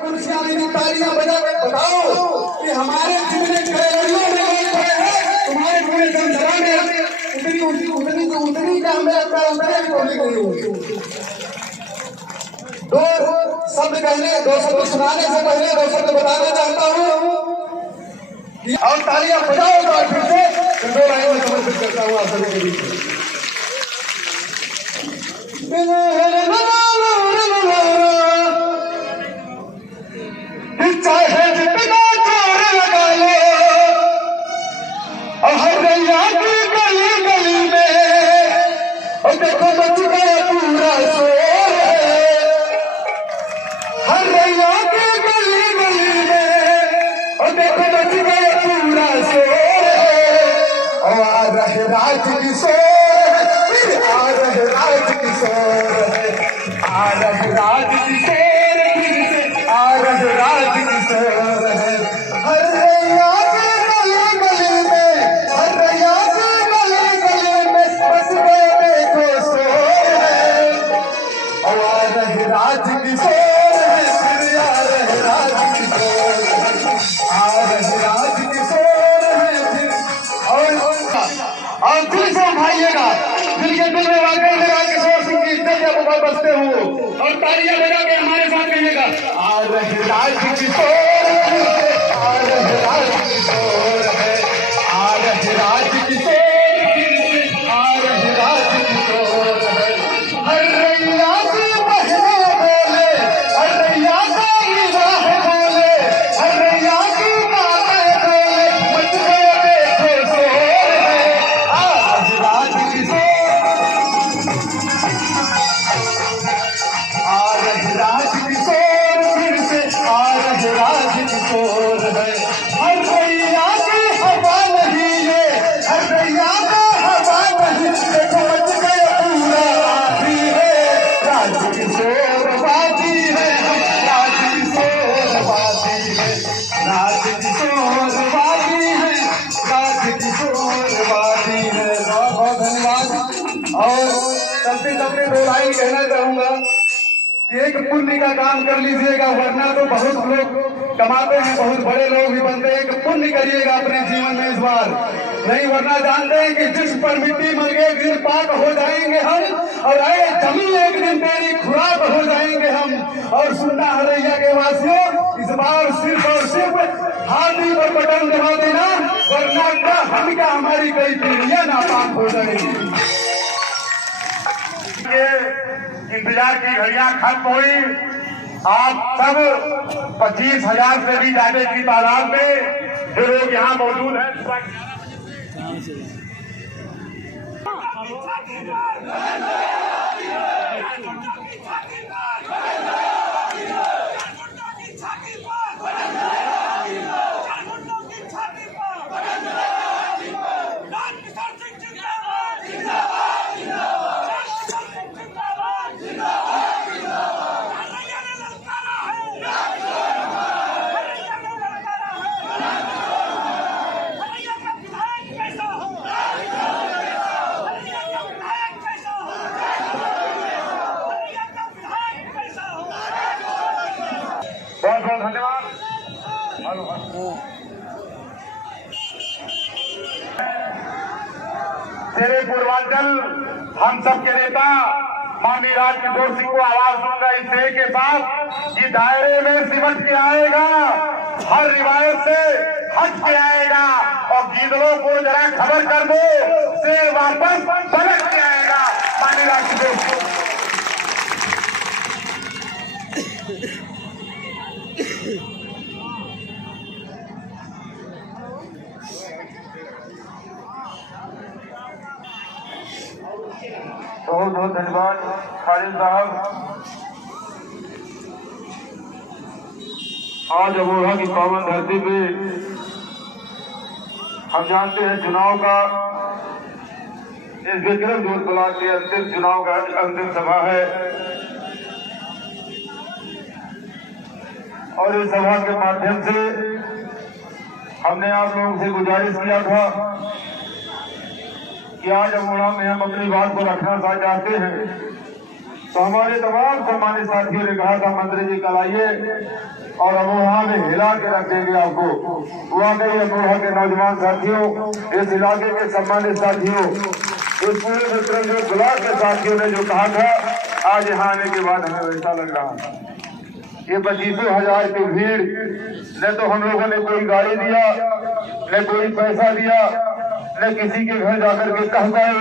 कुर्सियां नहीं तालियां बजा के बताओ कि हमारे जितने खिलाड़ियों ने तुम्हारे पूरे संसार में उतनी का मेरा दो शब्द कहने दो शब्द सुनाने से पहले दो शब्द बताना चाहता हूँ और तालियां बजाओ तो फिर से दो लाइन में समर्पित करता हूँ आप सभी के बीच में। चाहे जितना जोर लगा लो और हर रैया की गली गली में और देखो मच गया पूरा शोर हर रैया की गली गली में और देखो मच गया पूरा शोर और आ रहे राज किशोर आ रहे राज किशोर आ रहे राज किशोर आ रहे राज किशोर है हर रैया की गली गली में हर रैया की गली गली में बस गए देखो शोर है और आ रहे राज किशोर है फिर आ रहे राज किशोर आ रहे राज किशोर है फिर और दिल से उठाइएगा दिल के दिल में वाकई में राज किशोर सिंह की इज्जत या मुबारक बसते हो और तालियां बजा के हमारे साथ कहिएगा आ रहे राज किशोर आ रहे राज किशोर है आ रहे राज किशोर आ रहे राज किशोर है हर रैया की बहने बोले हर रैया का विवाह बोले हर रैया की माताएं बोले मच गए देखो शोर है आ रहे राज किशोर आ रहे राज किशोर फिर से आ रहे राज किशोर है हर रैया की हवा नहीं ये हर रैया का हवा नहीं देखो मच गया पूरा आदि है राज किशोर बाजी है राज किशोर बाजी है राज किशोर बाजी है राज किशोर बाजी है। बहुत बहुत धन्यवाद और चलते चलते दो लाइन कहना चाहूंगा एक पुण्य का काम कर लीजिएगा वरना तो बहुत लोग कमाते हैं बहुत बड़े लोग भी बनते हैं। एक पुण्य करिएगा अपने जीवन में इस बार नहीं वरना जानते हैं कि जिस पर मिट्टी मर गए एक दिन पाक हो जाएंगे हम और अरे जमीन एक दिन तेरी खुराक हो जाएंगे हम। और सुनना हरैया के वासियों इस बार सिर्फ और सिर्फ हाथी पर बटन दबा देना वरना क्या हम क्या हमारी कई पीढ़ियां नापाक हो जाएंगी। इंतजार की घड़ियां खत्म हुई आप सब 25,000 से भी ज्यादा की तादाद में जो लोग यहाँ मौजूद हैं बहुत बहुत धन्यवाद। तेरे पूर्वांचल हम सब के नेता माननीय राज किशोर सिंह को आवाज दूंगा इस तरह के साथ कि दायरे में सिमट के आएगा हर रिवायत से हट के आएगा और गीदड़ों को जरा खबर कर दो शेर वापस पलट के आएगा माननीय राज किशोर सिंह। बहुत बहुत धन्यवाद खालिद साहब। आज अमरोहा की पावन धरती पे हम जानते हैं चुनाव का इस विक्रम जोत ब्लॉक के अंतिम चुनाव का अंतिम सभा है और इस सभा के माध्यम से हमने आप लोगों से गुजारिश किया था कि आज अमरोहा में हम अपनी बात को रखना चाहते हैं तो हमारे तमाम सम्मानित साथियों ने कहा था मंत्री जी कल आइए और अमरोहा में हिला के रख देंगे आपको। वाकई अमरोहा के नौजवान साथियों, इस इलाके के सम्मानित साथियों, इस पूरे मित्र ब्लॉक के साथियों ने जो कहा था, आज यहाँ आने के बाद हमें वैसा लग रहा है। ये 25,000 की भीड़, न तो हम लोगों ने कोई गाड़ी दिया, न कोई पैसा दिया, न किसी के घर जाकर के कह गए।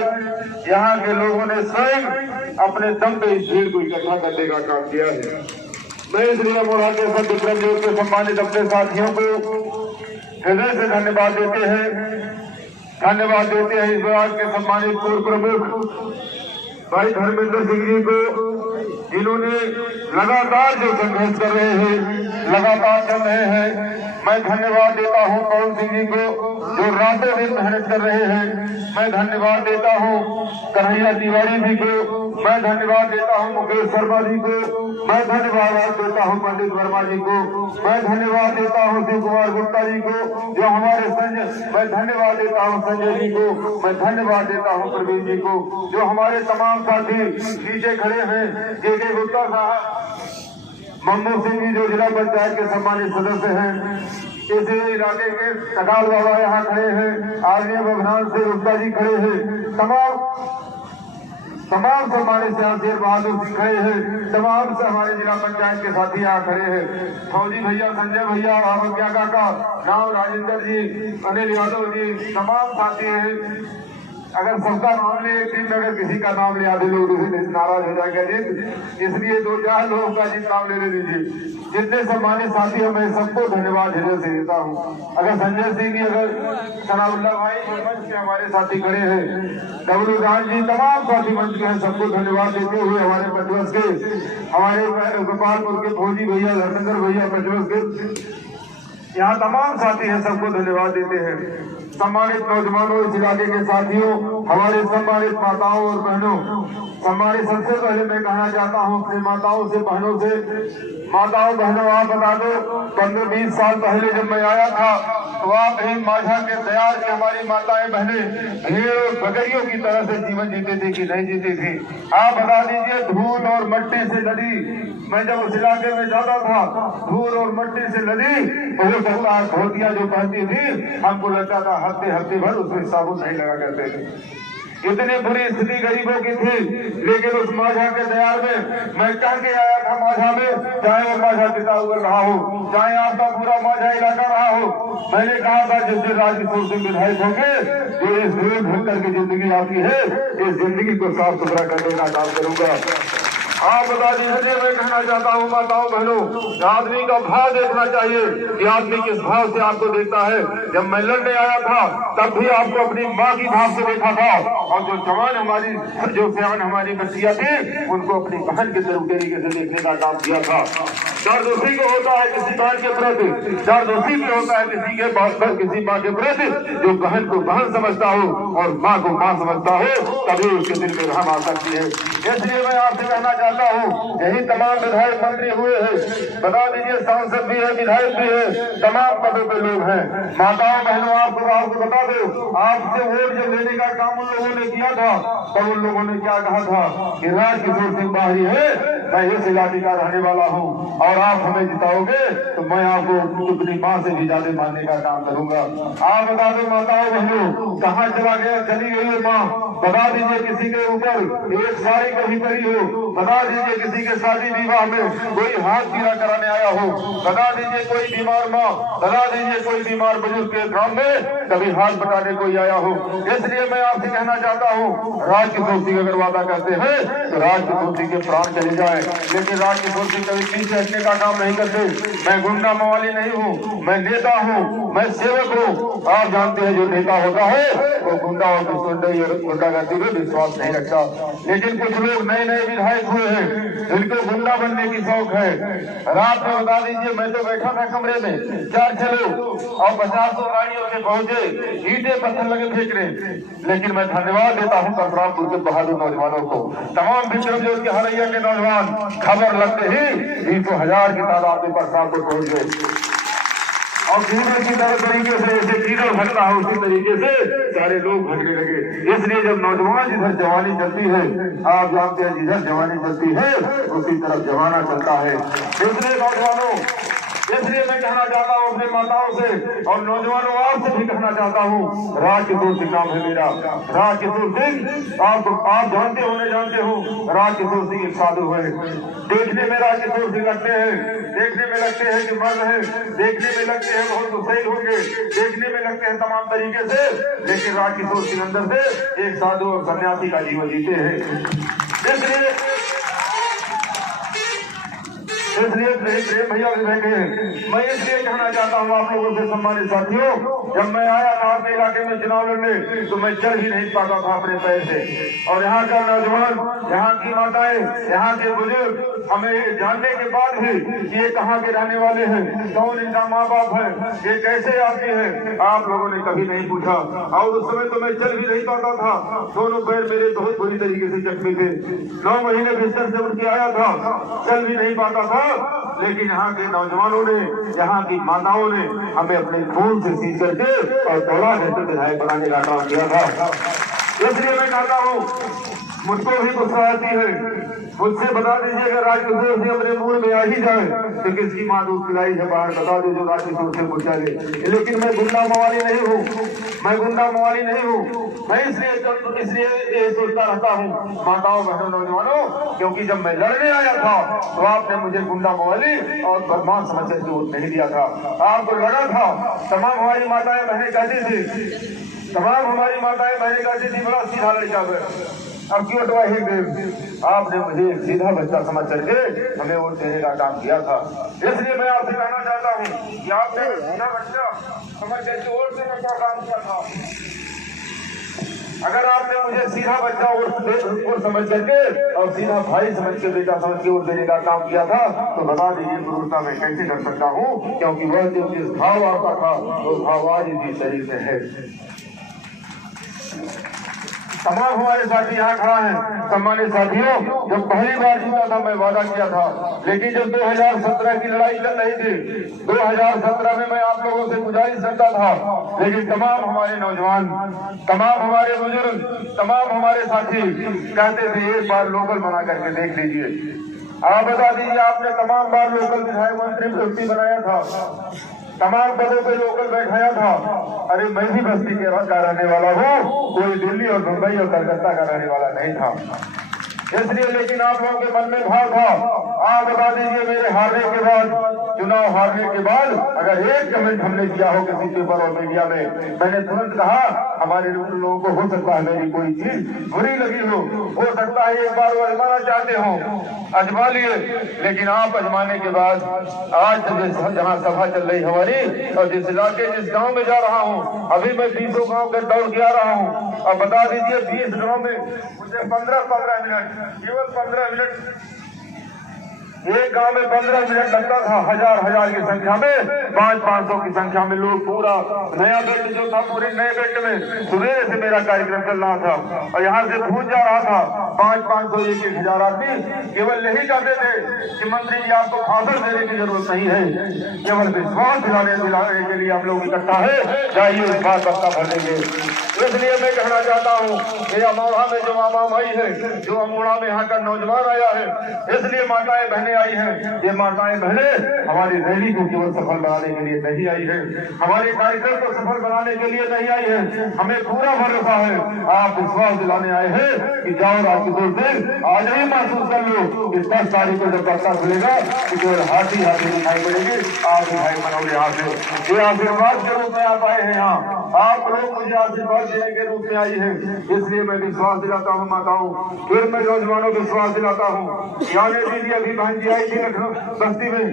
यहाँ के लोगों ने स्वयं अपने दम पे इस भीड़ को इकट्ठा करने का काम किया है। मैं इसलिए अमरोहा के सब विक्रम के सम्मानित अपने साथियों को हृदय से धन्यवाद देते हैं इस बात के सम्मानित पूर्व प्रमुख भाई धर्मेंद्र सिंह जी को, जिन्होंने लगातार जो संघर्ष कर रहे हैं, लगातार चल रहे हैं। मैं धन्यवाद देता हूं पवन सिंह जी को, जो रातों दिन मेहनत कर रहे हैं। मैं धन्यवाद देता हूं कन्हैया तिवारी जी को, मैं धन्यवाद देता हूं मुकेश शर्मा जी को, मैं धन्यवाद देता हूं पंडित वर्मा जी को, मैं धन्यवाद देता हूं शिव कुमार गुप्ता जी को, जो हमारे मैं धन्यवाद देता हूं संजय जी को, मैं धन्यवाद देता हूं प्रवीण जी को, जो हमारे तमाम साथी नीचे खड़े हैं। के गुप्ता साहब, मनमोहन सिंह जी जो जिला पंचायत के सम्मानित सदस्य हैं, इस इलाके के सकाल बाबा यहाँ खड़े हैं, आर्य बघनान से गुप्ता जी खड़े हैं, तमाम सम्मानित सियासी बहादुर सिंह खड़े हैं, तमाम से हमारे जिला पंचायत के साथी यहाँ खड़े हैं। फौजी भैया, संजय भैया, आवज्ञा काका, राव राजेंद्र जी, अनिल यादव जी, तमाम साथी हैं। अगर सबका नाम ले, एक दिन में अगर किसी का नाम ले, आधे लोग नाराज हो जाएंगे जी, इसलिए 2-4 लोगों का जिस नाम लेने दीजिए। जितने सम्मानित साथी हैं, मैं सबको धन्यवाद हृदय से देता हूँ। अगर संजय सिंह जी, अगर सनाउल्ला भाई मंच के हमारे साथी खड़े हैं, डब्लू राज जी, तमाम साथी मंच के हैं, सबको धन्यवाद देते हुए हमारे पंचवश के, हमारे गोपालपुर के फौजी भैया, धर्मेंद्र भैया पंचवश के, यहाँ तमाम साथी हैं, सबको धन्यवाद देते हैं। सम्मानित नौजवानों, इस इलाके के साथियों, हमारे सम्मानित माताओं और बहनों, सम्मानित सबसे पहले मैं कहना चाहता हूँ अपनी माताओं से, बहनों से, माताओं बहनों, आप बता दो 15-20 साल पहले जब मैं आया था, तो आप ही माझा के तैयार की हमारी माताएं बहनें भेड़ और बकरियों की तरह से जीवन जीते थे कि नहीं जीती थी? आप बता दीजिए। धूल और मट्टी से लदी, मैं जब उस इलाके में जाता था, धूल और मट्टी से लदी, हो सकता है धोतियां जो पहनती थी, हमको लगता था हफ्ते भर उसमें साबुन नहीं लगा करते थे। इतनी बुरी स्थिति गरीबों की थी। लेकिन उस माझा के दयार में मैं कह के आया था, माझा में, चाहे वो माझा किताब रहा हो, चाहे आपका पूरा माझा इलाका रहा हो, मैंने कहा था जिससे राजकिशोर सिंह विधायक होंगे, जो इस धूल भटकर की जिंदगी आपकी है, इस जिंदगी को साफ सुथरा करने का काम करूंगा। आप बता दीजिए। मैं कहना चाहता हूँ माताओं बहनों, आदमी का भाव देखना चाहिए कि आदमी किस भाव से आपको देखता है। जब मैं लड़ने आया था तब भी आपको अपनी माँ की भाव से देखा था, और जो जवान हमारी, जो सियान हमारी बच्चियां थी, उनको अपनी बहन के तरीके से देखने का काम किया था। दर्द उसी को होता है किसी बहन के प्रति, दर्द उसी को होता है किसी के किसी माँ के प्रति, जो बहन को बहन समझता हो और माँ को माँ समझता हो, तभी उसके दिल में रहम आ सकती है। इसलिए मैं आपसे कहना चाहता हूँ, यही तमाम विधायक मंत्री हुए हैं, बता दीजिए, सांसद भी है, विधायक भी है, तमाम पदों पे लोग हैं। माताओं बहनों, आपको बता दो, आपसे वोट जब लेने का काम उन लोगों ने किया था, तब उन लोगों ने क्या कहा था कि राजकिशोर सिंह बाहरी है, मैं इस इलाके का रहने वाला हूँ, और आप हमें जिताओगे तो मैं आपको अपनी माँ से भी ज्यादा मानने का काम करूंगा। आप बता दो माताओं बहनों, कहाँ चला गया, चली गई है माँ? बता दीजिए। किसी के ऊपर एक साड़ी कभी पड़ी हो, बता दीजिए। किसी के शादी विवाह में कोई हाथ पीला कराने आया हो, बता दीजिए। कोई बीमार माँ, बता दीजिए। कोई बीमार बुजुर्ग के काम में कभी हाथ बटाने कोई आया हो। इसलिए मैं आपसे कहना चाहता हूँ, राजकिशोर सिंह अगर वादा करते हैं तो राजकिशोर सिंह के प्राण चले जाए, लेकिन राजकिशोर सिंह कभी पीछे हटने का काम नहीं करते। मैं गुंडा मवाली नहीं हूँ, मैं नेता हूँ, मैं सेवक हूँ। आप जानते हैं जो नेता होता है वो गुंडा और गुंडागर्दी में विश्वास नहीं रखता। लेकिन कुछ लोग नए विधायक हुए हैं, जिनको गुंडा बनने की शौक है। रात में बता दीजिए, मैं तो बैठा था कमरे में, 4 लोग और 50 गाड़ियों से पहुंचे, ईंटें पत्थर लगे फेंक रहे। लेकिन मैं धन्यवाद देता हूँ परशुरामपुर के बहादुर नौजवानों को, तमाम विक्रमजोत के हरैया के नौजवान खबर लगते ही 20,000 की तादाद में परशुरामपुर पहुंच गए। और धीरे की तरह तरीके से जैसे कीड़े भटका है उसी तरीके से सारे लोग भटकने लगे। इसलिए जब नौजवान जिधर जवानी चलती है, आप जानते हैं जिधर जवानी चलती है उसी तरफ जमाना चलता है। इसलिए नौजवानों, इसलिए मैं कहना चाहता हूँ अपने माताओं से और नौजवानों आपसे भी कहना चाहता हूँ, राजकिशोर सिंह नाम है मेरा, राजकिशोर सिंह। आप जानते हो, नहीं जानते हो, राजकिशोर सिंह एक साधु है। देखने में राजकिशोर सिंह लगते हैं, देखने में लगते हैं कि मर्द है, देखने में लगते हैं बहुत गुस्सैल होंगे, देखने में लगते हैं तमाम तरीके से, लेकिन राजकिशोर सिंह अंदर से एक साधु और सन्यासी का जीवन जीते हैं। इसलिए प्रेम भैया भी बैठे हैं। मैं इसलिए कहना चाहता हूँ आप लोगों से, सम्मानित साथियों, जब मैं आया था आपके इलाके में चुनाव लड़ने तो मैं चल ही नहीं पाता था अपने पैर से। और यहाँ का नौजवान, यहाँ की माताएं, यहाँ के बुजुर्ग हमें जानने के बाद भी ये कहाँ के रहने वाले हैं, कौन इनका माँ बाप है, ये कैसे आते हैं, आप लोगों ने कभी नहीं पूछा। और उस समय तो मैं चल भी नहीं पाता था, दोनों पैर मेरे बहुत बुरी तरीके से जख्मी थे। 9 महीने बिस्तर से उठ के आया था, चल भी नहीं पाता था। लेकिन यहाँ के नौजवानों ने, यहाँ की माताओं ने हमें अपने खून से सींच करके और दौड़ा करके विधायक बनाने का काम किया था। इसलिए मैं कहता हूँ, मुझको भी गुस्सा आती है, मुझसे बता दीजिए अगर राजकिशोर सिंह अपने मुंह में आ ही जाए तो किसकी माँ दूध पिलाई है बाहर, बता दो जो राजकिशोर सिंह पूछा ले। लेकिन मैं गुंडा मवाली नहीं हूँ, मैं गुंडा मवाली नहीं हूँ। मैं इसलिए ये सोचता रहता हूँ माताओं बहनों नौजवानों, क्योंकि जब मैं लड़ने आया था तो आपने मुझे गुंडा मवाली और बदमाश समझ के वोट नहीं दिया था। आपको लगा था, तमाम हमारी माताएं बहनें कहती थी, तमाम हमारी माताएं बहनें कहती थी बड़ा सीधा लड़का है, अब क्यों वही देव। आपने मुझे एक सीधा बच्चा समझ करके हमें वोट देने का काम किया था। इसलिए मैं आपसे कहना चाहता हूँ कि आपने सीधा बच्चा समझ करके वोट देने का काम किया था। अगर आपने मुझे सीधा बच्चा वोट समझ करके और सीधा भाई समझ के, बेटा समझ के वोट देने का काम किया था तो बता दीजिए क्रूरता में कैसे कर सकता हूँ, क्योंकि वह जो जिस भाव आता था वो भाव आज भी शरीर में है। तमाम हमारे साथी यहाँ खड़ा है। सम्मानित साथियों, जब पहली बार जीता था मैं वादा किया था, लेकिन जब 2017 की लड़ाई चल रही थी, 2017 में मैं आप लोगों से गुजारिश करता था, लेकिन तमाम हमारे नौजवान, तमाम हमारे बुजुर्ग, तमाम हमारे साथी कहते थे एक बार लोकल बना करके देख लीजिए। आप बता दीजिए, आपने तमाम बार लोकल विधायक मंत्री बनाया था, तमाम पदों पे लोकल बैठाया था। अरे मैं भी बस्ती के का रहने वाला हूँ, कोई दिल्ली और मुंबई और कलकत्ता का रहने वाला नहीं था। इसलिए लेकिन आप लोगों के मन में भाव था। आप बता दीजिए, मेरे हारने के बाद, चुनाव हारने के बाद अगर एक कमेंट हमने किया हो किसी पेपर और मीडिया में, मैंने तुरंत कहा हमारे लोगों को हो सकता है मेरी कोई चीज बुरी लगी हो सकता है एक बार वो आजमाना चाहते हो, आजमा लिए। लेकिन आप आजमाने के बाद आज जहाँ सभा चल रही हमारी और जिस इलाके, जिस गांव में जा रहा हूँ, अभी मैं 20 गांव के दौड़ के आ रहा हूँ। अब बता दीजिए 20 गांव में मुझे 15 मिनट, केवल 15 मिनट, एक गांव में 15 मिनट लगता था। हजार की संख्या में, 500 की संख्या में लोग, पूरा नया बेल्ट जो था, पूरे नए बेल्ट में सुबह से मेरा कार्यक्रम चल रहा था और यहाँ से पहुंच जा रहा था 500 1,000 आदमी। केवल यही कहते थे कि मंत्री जी आपको भाषण देने की जरूरत नहीं है, केवल विश्वास दिलाने के लिए हम लोग इकट्ठा है, जाइए इस बात बस्ता भर देंगे। इसलिए मैं कहना चाहता हूँ, ये अमोढ़ा में जो मामा माई है, जो अमोढ़ा में यहाँ का नौजवान आया है, इसलिए माताएं बहनें आई हैं। ये माताएं बहनें हमारी रैली को केवल सफल बनाने के लिए नहीं आई है, हमारे कार्यक्रम को सफल बनाने के लिए नहीं आई है। हमें पूरा भरोसा है, आप विश्वास दिलाने आए हैं कि जाओ राजकिशोर सिंह, आज ही महसूस कर लो कि 10 तारीख को जब बस्ता खुलेगा तो केवल हाथी दिखाई पड़ेगी। आप दिखाई बनोगे यहाँ से, ये आशीर्वाद के रूप में आप आए हैं। यहाँ आप लोग मुझे आशीर्वाद देने के रूप में आई है, इसलिए मैं विश्वास दिलाता हूँ माताओं, फिर मैं नौजवानों को विश्वास दिलाता हूँ। यानी दीदी अभी बहन जी आई थी लखनऊ बस्ती में,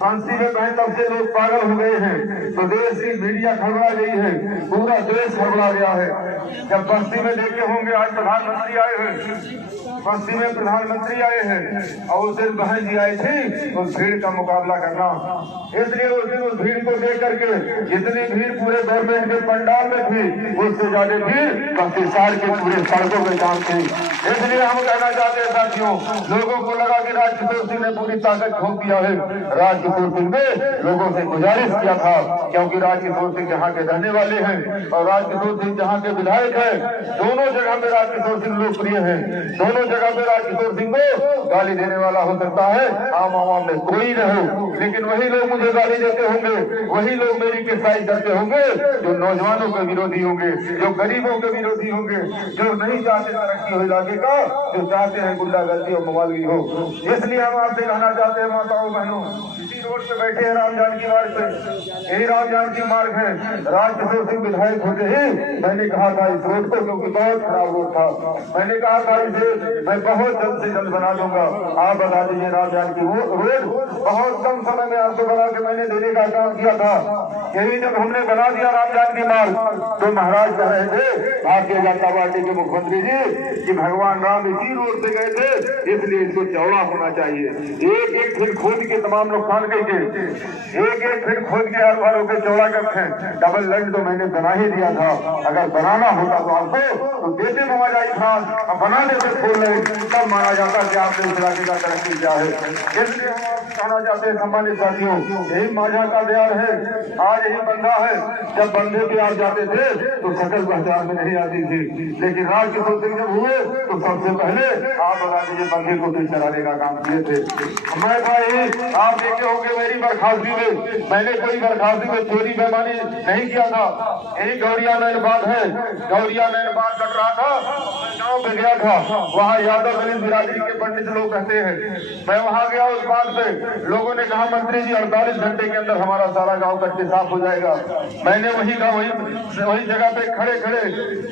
फांसी में बहन, तब से लोग पागल हो गए हैं, तो देश की मीडिया खबरा गई है, पूरा देश खबरा गया है। जब बस्ती में देखे होंगे, आज प्रधानमंत्री आए हैं, बस्ती में प्रधानमंत्री आए हैं और उस दिन बहन जी आई थी उस भीड़ का मुकाबला करना। इसलिए उस दिन उस भीड़ को देख करके, जितनी भीड़ पूरे गवर्नमेंट के पंडाल में थी, उससे ज्यादा भीड़ बस्ती शहर के पूरे सड़कों में जाम थी। इसलिए हम कहना चाहते हैं साथियों, लोगों को लगा कि राजकिशोर सिंह ने पूरी ताकत खो दिया है, राजकिशोर सिंह ने लोगों से गुजारिश किया था, क्योंकि राजकिशोर सिंह जहाँ के रहने वाले हैं और राजकिशोर सिंह जहाँ के विधायक हैं, दोनों जगह पे राजकिशोर सिंह लोकप्रिय हैं। दोनों जगह पे राजकिशोर सिंह को गाली देने वाला हो सकता है आम आवाम में कोई न हो, लेकिन वही लोग मुझे गाली देते होंगे, वही लोग मेरी किरसाई करते होंगे जो नौजवानों के विरोधी होंगे, जो गरीबों के विरोधी होंगे, जो नहीं चाहते तरक्की हो इलाके का, जो चाहते हैं गुंडागर्दी और मवालगी हो। इसलिए हम आपसे कहना चाहते हैं माताओं बहनों, इसी रोड पे बैठे हैं राम जानकी मार्ग पे, यही राम जानकी मार्ग है। राजकिशोर सिंह विधायक होते ही मैंने कहा था इस रोड को, क्योंकि बहुत खराब रोड था, मैंने कहा था इसे मैं बहुत जल्द से जल्द बना दूंगा। आप बता दीजिए राम जानकी रोड बहुत कम समय में आपको बना के मैंने देने का काम किया था। यही जब हमने बना दिया राम जानकी मार्ग तो महाराज कह रहे थे भारतीय जनता पार्टी के मुख्यमंत्री जी कि भगवान राम इसी रोड से गए थे, इसलिए इसको चौड़ा होना चाहिए। एक एक फीट खोद के तमाम नुकसान करके, एक एक फीट खोद के हर बार होकर चौड़ा करते हैं। डबल लाइन तो मैंने बना ही दिया था, अगर बनाना होता तो आपको तो देते मुआवजा था, बनाने से खोल रहे तब माना जाता कि आपने इस इलाके का तरक्की किया है। इसलिए हम कहना चाहते हैं सम्मानित साथियों, यही माझा का प्यार है, आज यही बंधा है। जब बंधे पे आप जाते थे तो शकल पहचान में नहीं आती थी, लेकिन राजकिशोर सिंह जब हुए तो सबसे पहले आप बता दीजिए बंधे को पीछे चलाने का काम किए थे। मैं भाई आप देखे होंगे मेरी बर्खास्ती में मैंने कोई बर्खास्ती में चोरी बेमानी नहीं किया था। यही गौरिया नैन बात है, गौरिया नैन बात कट रहा था, गाँव पे गया था, वहाँ यादव दलित बिरादरी के पंडित लोग कहते हैं, मैं वहाँ गया उस बात पे, लोगों ने कहा मंत्री जी 48 घंटे के अंदर हमारा सारा गांव कट के साफ हो जाएगा। मैंने वही जगह पे खड़े खड़े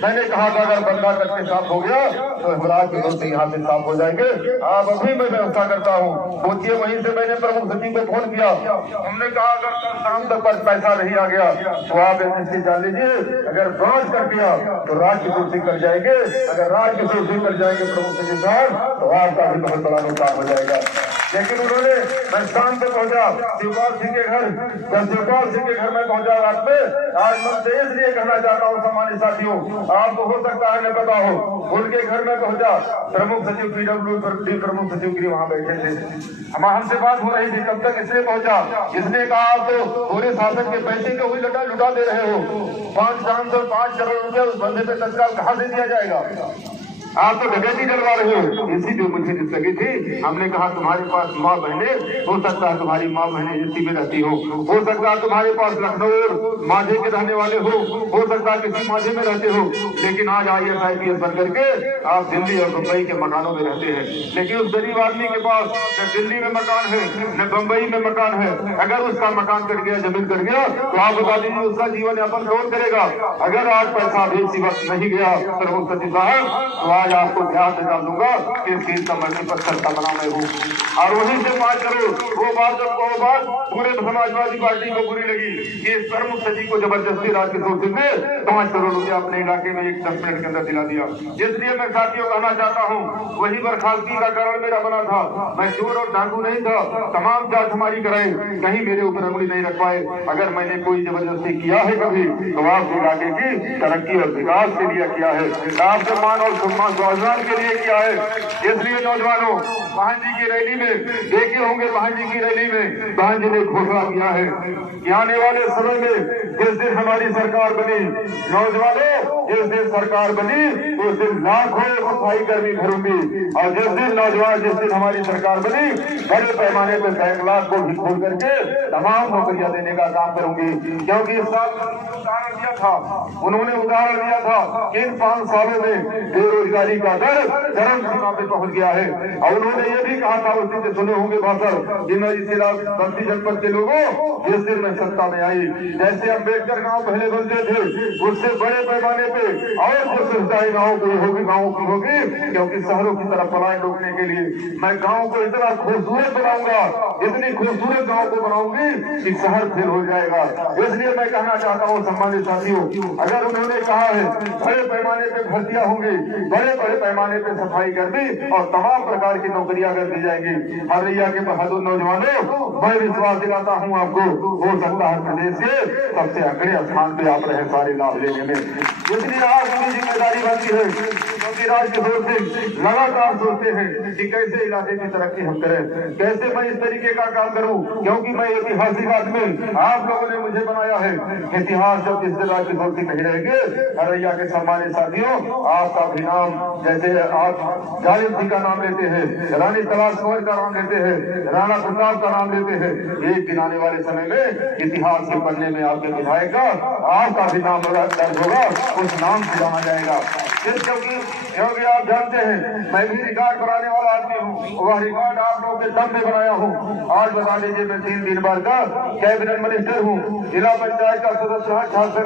मैंने कहा था अगर बंदा कट के साफ हो गया तो राजकिशोर सिंह यहाँ से साफ हो जाएंगे। आप अभी मैं व्यवस्था करता हूँ, सोचिए वहीं से मैंने प्रमुख सचिव को फोन किया, हमने कहा अगर कल शाम तक पैसा नहीं आ गया तो आप एमएससी जान लीजिए, अगर जांच कर दिया तो राजकिशोर सिंह कर जाएंगे, अगर राजकिशोर सिंह कर जाएंगे प्रमुख सचिव साहब तो आपका भी बहुत बड़ा नुकसान हो जाएगा। लेकिन उन्होंने मैं शाम पे पहुंचा शिवपाल सिंह के घर, जब शिवपाल सिंह के घर में पहुंचा रात में, आज मन से इसलिए कहना चाहता हूँ सम्मानित साथियों, आपको हो सकता है न पता हो, उनके घर में पहुंचा प्रमुख सचिव पीडब्ल्यूडी प्रमुख सचिव गिरी वहाँ बैठे थे, हमसे बात हो रही थी। कब तक इसलिए पहुंचा, इसने कहा आप तो पूरे शासन के पैसे के हुई लुटा दे रहे हो, 5 करोड़ रुपया उस बंदे पे तत्काल कहाँ से दिया जाएगा, आप तो डकैती करवा रहे हो। इसी जो मुझे लगी थी, हमने कहा तुम्हारे पास माँ बहने हो सकता है, तुम्हारी माँ बहने एसी में रहती हो सकता है तुम्हारे पास लखनऊ माझे के रहने वाले हो सकता है किसी माझे में रहते हो, लेकिन आज IAS IPS बन करके आप दिल्ली और मुंबई के मकानों में रहते हैं। लेकिन उस गरीब आदमी के पास न दिल्ली में मकान है न मुंबई में मकान है, अगर उसका मकान कट गया, जमीन कट गया तो आप बता दीजिए उसका जीवन यापन कौन करेगा। अगर आज पैसा भी इसी वक्त नहीं गया प्रमुख सचिव साहब तो आज आपको ध्यान से डाल दूंगा कि इस चीज का मंत्री पर चर्चा बना मैं हूँ। और वहीं से 5 करोड़ वो बात पूरे समाजवादी पार्टी को बुरी लगी कि इस प्रमुख सचिव को जबरदस्ती राजकिशोर सिंह ने 5 करोड़ रुपया अपने इलाके में एक 10 मिनट के अंदर दिला दिया। इसलिए मैं साथियों कहना चाहता हूँ, वही बर्खास्तगी का कारण मेरा बना था, मैं चोर और डाकू नहीं था, तमाम जांच हमारी कराए, कहीं मेरे ऊपर उंगली नहीं रख पाए। अगर मैंने कोई जबरदस्ती किया है कभी तो आपके इलाके की तरक्की और विकास के लिए किया है, आपके मान और सम्मान नौजवान के लिए किया है। इसलिए नौजवानों बहन जी की रैली में देखे होंगे, बहन जी की रैली में बहन जी ने घोषणा किया है कि आने वाले समय में जिस दिन हमारी सरकार बनी, नौजवानों जिस दिन सरकार बनी उस दिन लाखों सफाई कर्मी भरूंगी, और जिस दिन हमारी सरकार बनी बड़े पैमाने पर 1 लाख को भी खोल करके तमाम नौकरियां देने का काम करूंगी। क्योंकि इस साल उन्होंने उदाहरण दिया था कि इन 5 सालों में बेरोजगारी का दर चरम सीमा पे पहुंच गया है, और उन्होंने ये भी कहा था, उसी से सुने होंगे भाषण, बस्ती जनपद के लोगों जिस दिन में सत्ता में आई, जैसे अम्बेडकर गांव पहले बनते थे उससे बड़े पैमाने पे और जो सुविधाएं गाँव की होगी, क्योंकि शहरों की तरफ पलायन रोकने के लिए मैं गाँव को इतना खूबसूरत बनाऊंगा, इतनी खूबसूरत गाँव को बनाऊंगी कि शहर फेल हो जाएगा। इसलिए मैं कहना चाहता हूँ सम्मानित साथियों, अगर उन्होंने कहा है बड़े पैमाने पे भर्तियां होंगी, बड़े पैमाने पे सफाई कर्मी और तमाम प्रकार की नौकरियां कर दी जाएंगी हरिया के बहादुर नौजवानों, मैं विश्वास दिलाता हूं आपको, हो सकता है प्रदेश के सबसे अग्रणी स्थान पे आप रहे सारे लाभ लेने में। इसलिए आज मेरी जिम्मेदारी बनती है क्योंकि राजकिशोर सिंह लगातार सोचते हैं कि कैसे इलाके की तरक्की हम करें, कैसे मैं इस तरीके का काम करूं, क्योंकि मैं ऐतिहासिक आदमी, आप लोगों ने मुझे बनाया है। इतिहास जब जिस राजकिशोर सिंह नहीं रहेंगे, हरैया के सम्मानित साथियों, आपका भी नाम, जैसे आप जालिम सिंह का नाम लेते हैं, रानी तलाश कंवर का नाम लेते हैं, राणा प्रताप का नाम लेते हैं, एक दिन आने वाले समय में इतिहास के पन्ने में आपके विधायक का आपका भी नाम दर्ज होगा, उस नाम से जाना जाएगा। क्योंकि आप जानते हैं मैं भी रिकॉर्ड बनाने वाला आदमी हूँ, वह रिकॉर्ड आप लोगों के दम में बनाया हूँ। आज बता दीजिए मैं 3 दिन बाद का कैबिनेट मिनिस्टर हूँ, जिला पंचायत का सदस्य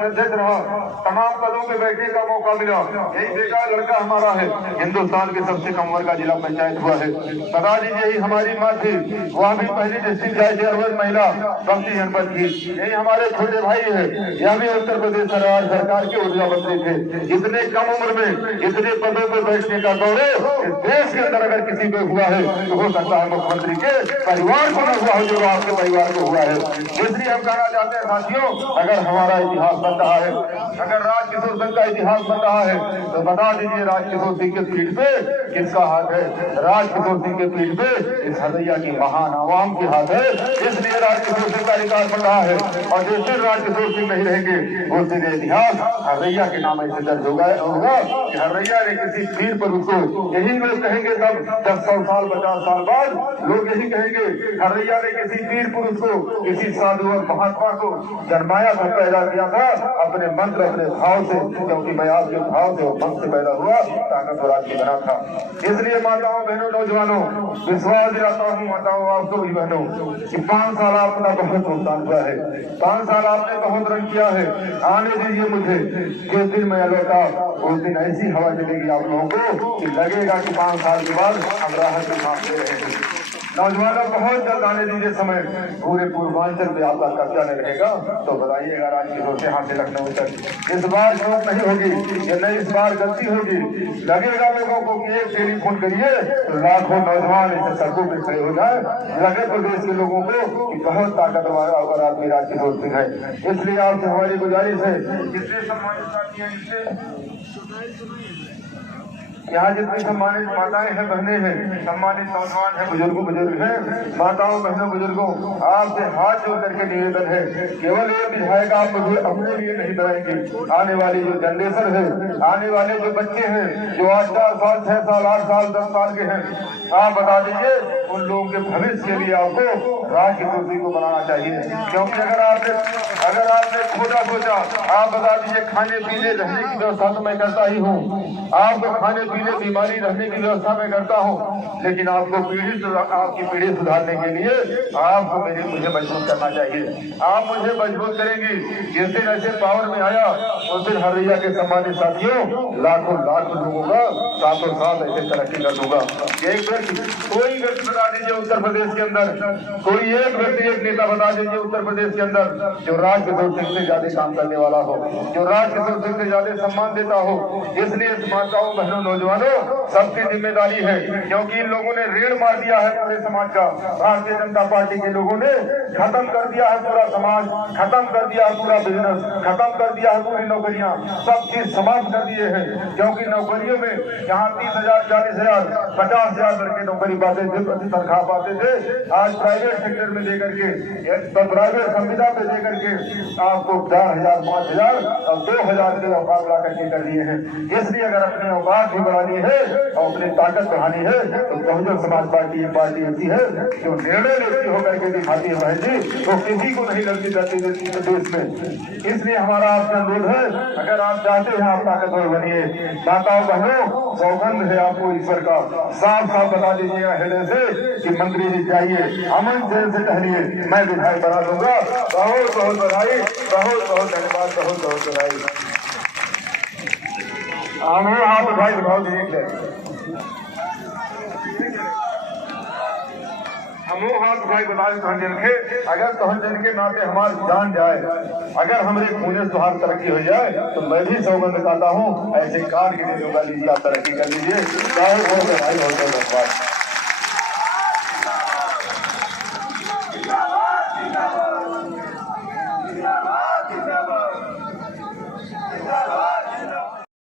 अध्यक्ष रहा, तमाम पदों पे बैठने का मौका मिला। यही बेटा लड़का हमारा है, हिंदुस्तान के सबसे कम उम्र का जिला पंचायत हुआ है। बता दीजिए यही हमारी माँ थी, वह भी पहली डिस्ट्रिक्ट चेयरमैन महिला बस्ती जनपद की। यही हमारे छोटे भाई है, यह भी उत्तर प्रदेश सरकार के ऊर्जा मंत्री थे। इतने कम उम्र में इतने पदों पर बैठने का गौरव इस देश के अंदर अगर किसी को हुआ है तो हो सकता है मुख्यमंत्री के परिवार को न हुआ हो, जो आपके परिवार को हुआ है। इसलिए हम कहना चाहते हैं साथियों, अगर हमारा इतिहास बन रहा है, अगर राजकिशोर सिंह का इतिहास बन रहा है, तो बता दीजिए राजकिशोर सिंह के पीठ पे किसका हाथ है? राजकिशोर सिंह के पीठ पे इस हरैया की महान आवाम की हाथ है। इसलिए राजकिशोर सिंह का रिकॉर्ड बन रहा है, और जिस दिन राजकिशोर सिंह नहीं रहेंगे उस दिन इतिहास हरैया के नाम ऐसे दर्ज होगा कि हरैया ने किसी पीर पर उसको, यही लोग कहेंगे तब 100 साल 50 साल बाद लोग यही कहेंगे हरैया ने किसी पीर पुरुष को, किसी साधु और महात्मा को जन्माया था, पैदा किया था अपने मंत्र अपने भाव से, क्योंकि मैं आपके भाव से और मन से पैदा हुआ, ताकतवर आदमी बना था। इसलिए माताओं बहनों नौजवानों विश्वास दिलाता हूँ, माताओं आपको भी बहनों, कि 5 साल आपका बहुत नुकसान हुआ है, 5 साल आपने बहुत रन किया है। आने दीजिए मुझे, जिस दिन मैं लौटा उस दिन ऐसी हवा चलेगी आप लोगों को कि लगेगा कि 5 साल के बाद हम राहत में सांस ले रहे हैं। नौजवानों बहुत जल्द आने दीजिए समय, पूरे पूर्वांचल में आपका कब्जा नहीं रहेगा। तो बताइएगा राजकिशोर से यहाँ से लखनऊ तक इस बार चौक नहीं होगी, ये नहीं इस बार गलती होगी। लगेगा लोगों को कि एक टेलीफोन करिए तो लाखों नौजवान इसे सड़कों पे खड़े हो जाए, लगे प्रदेश के लोगों को कि बहुत ताकतवर और आदमी राजकिशोर सिंह है। इसलिए आपसे हमारी गुजारिश है, जितने सम्मानित साथी हैं, जिससे यहाँ जितनी सम्मानित माताएं हैं, बहनें हैं, सम्मानित नौजवान हैं, बुजुर्ग हैं, माताओं बहनों बुजुर्गों, आपसे हाथ जोड़ करके निवेदन है, केवल एक विधायक आप मुझे अपने लिए नहीं बनाएंगे, आने वाली जो जनरेशन है, आने वाले जो बच्चे हैं, जो 8 साल 6 साल 8 साल 10 साल के हैं, आप बता दीजिए उन लोगों के भविष्य के लिए आपको राजकिशोर सिंह को बनाना चाहिए। क्योंकि अगर आपने छोटा सोचा, आप बता दीजिए खाने पीने रहने की व्यवस्था तो मैं करता ही हूँ, आपको खाने पीने बीमारी रहने की व्यवस्था मैं करता हूँ, लेकिन आपको आपकी पीढ़ी सुधारने के लिए आपको मुझे मजबूत करना चाहिए। आप मुझे मजबूत करेंगी, जिस दिन ऐसे पावर में आया उस दिन हरैया के सम्मानित साथियों लाखों लोगों का साथों साथ ऐसे तरक्की कर दूंगा। एक व्यक्ति, कोई व्यक्ति बता दीजिए उत्तर प्रदेश के अंदर, कोई एक व्यक्ति एक नेता बता दीजिए उत्तर प्रदेश के अंदर जो राजकिशोर सिंह से ज्यादा काम करने वाला हो, जो राजकिशोर सिंह से ज्यादा सम्मान देता हो। इसलिए माताओं बहनों नौजवानों सबकी जिम्मेदारी है, क्योंकि इन लोगों ने ऋण मार दिया है पूरे समाज का। भारतीय जनता पार्टी के लोगों ने खत्म कर दिया है पूरा समाज, खत्म कर दिया है पूरा बिजनेस, खत्म कर दिया है पूरी नौकरियां, सब चीज समाप्त कर दिए हैं। क्योंकि नौकरियों में यहाँ 30,000 40,000 50,000 लड़के नौकरी पाते थे, तनख्वाह पाते थे, आज प्राइवेट सेक्टर में देकर के, प्राइवेट संविदा पे देकर के आपको 4,000 5,000 और 2,000 के औकात ला करके कर दिए हैं। इसलिए अगर अपनी औकात भी बढ़ानी है और अपनी ताकत बढ़ानी है तो बहुजन समाज पार्टी एक पार्टी ऐसी है जो निर्णय लेती होकर के दिखाती है बहन जी, तो किसी को नहीं लगती करती देश में। इसलिए हमारा आपसे अनुरोध है, अगर आप चाहते हैं आप ताकतवर बनिए, माताओं बहनों सौगंध है आपको ईश्वर का, साफ साफ बता दीजिएगा हृदय से कि मंत्री जी चाहिए, अमन जेल से टहलिए, मैं विधायक बना दूंगा। बहुत बहुत बधाई, बहुत बहुत धन्यवाद, बहुत बहुत बधाई। हाथ उठाई उठाओ देख ले, हमो हाथ उठाई बताए तोहन जन के, अगर तोहन जन के नाते हमारी जान जाए, अगर हमारे खूने सुहाग तरक्की हो जाए तो मैं भी सौगंध खाता हूँ ऐसे कार के लिए दूंगा, लीजिए आप तरक्की कर लीजिए। बहुत बहुत धन्यवाद।